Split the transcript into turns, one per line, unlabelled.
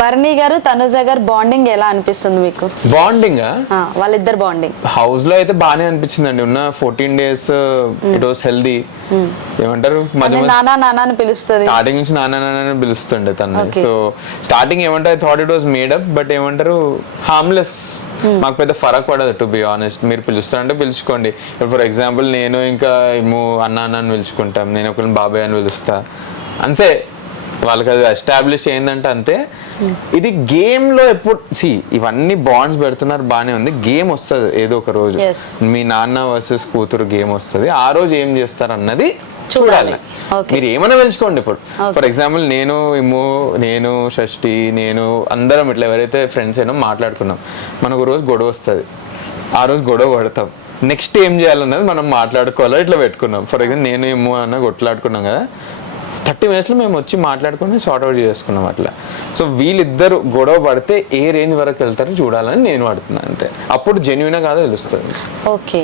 బర్నీ గారు తనుజ గారు బాండింగ్ ఎలా అనిపిస్తుంది మీకు?
బాండింగ్?
వాళ్ళిద్దరు బాండింగ్.
హౌస్లో అయితే బాగానే అనిపించిందండి. ఉన్న fourteen days it was healthy ఏమంటారు?
నానా నానా అని పిలుస్తుంది.
స్టార్టింగ్ నుంచి నాన్న నాన్న అని పిలుస్తుండే తను. సో స్టార్టింగ్ ఏమంటారు thought it was made up but ఏమంటారు? హార్మ్లెస్ మాకు పెద్ద ఫరక్ పడదు టు బి ఆనెస్ట్ మీరు పిలుస్తారంటే పిలుచుకోండి. ఫర్ ఎగ్జాంపుల్ నేను ఇంకా ఏమో అన్న అన్న అని పిలుచుకుంటాం. నేను ఒకరిని బాబాయ్ అని పిలుస్తా. అంతే. వాళ్ళకి అది ఎస్టాబ్లిష్ అయిందంటే అంతే. ఇది గేమ్లో ఎప్పుడు సి ఇవన్నీ బాండ్స్ పెడుతున్నారు బానే ఉంది. గేమ్ వస్తుంది ఏదో ఒక రోజు. మీ నాన్న వర్సెస్ కూతురు గేమ్ వస్తుంది. ఆ రోజు ఏం చేస్తారు అన్నది
చూడాలి.
మీరు ఏమైనా పిలుచుకోండి ఇప్పుడు. ఫర్ ఎగ్జాంపుల్ నేను ఇమ్ము నేను షష్ఠి నేను అందరం ఇట్లా ఎవరైతే ఫ్రెండ్స్ అయినా మాట్లాడుకున్నాం. మనకు రోజు గొడవ వస్తుంది. ఆ రోజు గొడవ పడతాం. నెక్స్ట్ ఏం చేయాలన్నది మనం మాట్లాడుకోవాలో ఇట్లా పెట్టుకున్నాం. ఫర్ ఎగ్జాంపుల్ నేను ఇమ్ము అన్న కొట్లాడుకున్నాం కదా. థర్టీ మినిట్స్లో మేము వచ్చి మాట్లాడుకుని సార్ట్ అవుట్ చేసుకున్నాం అట్లా. సో వీళ్ళిద్దరు గొడవ పడితే ఏ రేంజ్ వరకు వెళ్తారో చూడాలని నేను పడుతున్నాను అంతే. అప్పుడు జెన్యున్ కాదో తెలుస్తుంది.
ఓకే